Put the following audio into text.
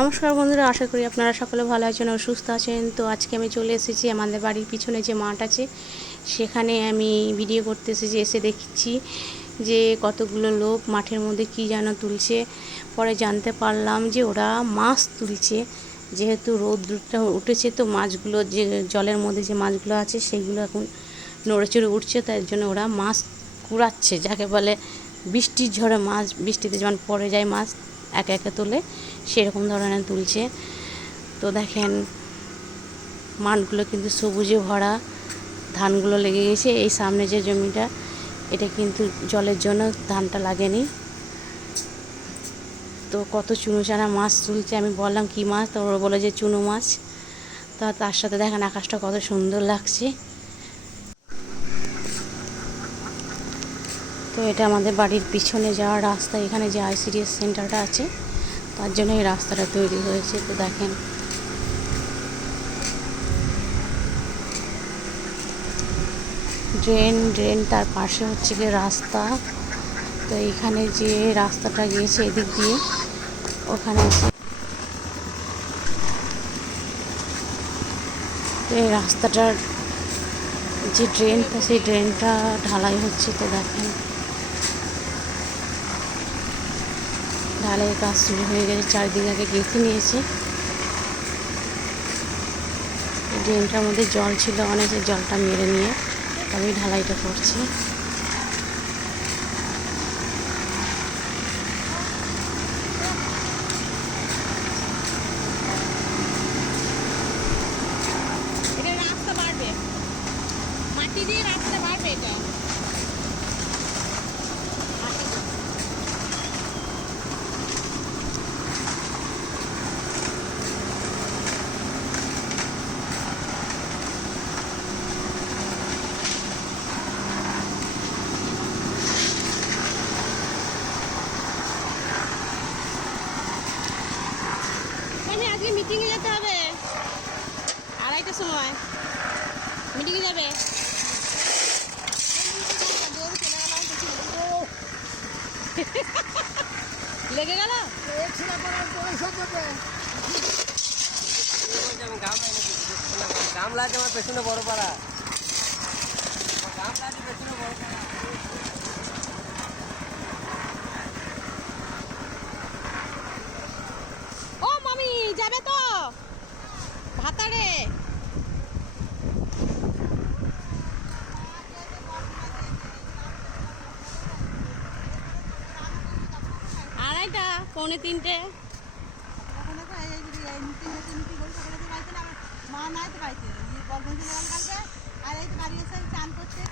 নমস্কার বন্ধুরা, আশা করি আপনারা সকলে ভালো আছেন ও সুস্থ আছেন। তো আজকে আমি চলে এসেছি আমাদের বাড়ির পিছনে যে মাঠ আছে, সেখানে আমি ভিডিও করতে এসেছি এসে দেখছি যে কতগুলো লোক মাঠের মধ্যে কি যেন তুলছে। পরে জানতে পারলাম যে ওরা মাছ তুলছে। যেহেতু রোদ্রটা উঠেছে তো মাছগুলো যে, জলের মধ্যে যে মাছগুলো আছে সেইগুলো এখন নড়ে চড়ে উঠছে, তাই জন্য ওরা মাছ কুড়াচ্ছে, যাকে বলে বৃষ্টির ঝড়ে মাছ, বৃষ্টিতে যেমন পড়ে যায় মাছ একে একে তোলে, সেরকম ধরনের তুলছে। তো দেখেন মাঠগুলো কিন্তু সবুজে ভরা, ধানগুলো লেগে গেছে। এই সামনে যে জমিটা, এটা কিন্তু জলের জন্য ধানটা লাগেনি। তো কত চুনো চানা মাছ তুলছে, আমি বললাম, কি মাছ? তো ওরা বলে যে চুনো মাছ। তা তার সাথে দেখেন, আকাশটা কত সুন্দর লাগছে। তো এটা আমাদের বাড়ির পিছনে যাওয়ার রাস্তা, এখানে যে আইসিডিএস সেন্টারটা আছে, তার জন্য এই রাস্তাটা তৈরি হয়েছে, তো দেখেন। ড্রেন ড্রেন তার পাশে হচ্ছে গিয়ে রাস্তা, তো এইখানে যে রাস্তাটা গিয়েছে এদিক দিয়ে, ওখানে এই রাস্তাটার যে ড্রেনটা, সেই ড্রেনটা ঢালাই হচ্ছে, তো দেখেন। ঢালাই কাজ শুরু হয়ে গেছে। চারদিন আগে গেঁথে নিয়েছি। ড্রেনটার মধ্যে জল ছিল, অনেক জলটা মেরে নিয়ে। তবেই ঢালাইটা করছে এটা রাস্তা বাড়বে মাটি দিয়ে রাস্তা বাড়বে এটা আমি আজকে মিটিংয়ে যেতে হবে। আড়াইটার সময়। মিটিংয়ে যাবে। লেগে গেল? গামলা আছে আমার পেছনে বড় পাড়া। গামলা আছে পেছনে বড় পাড়া ও মামি যাবে তো ভাতারে আড়াইটা পৌনে তিনটে। মা নাই তো পাইছে আর এই বাড়ি এসে চান করছে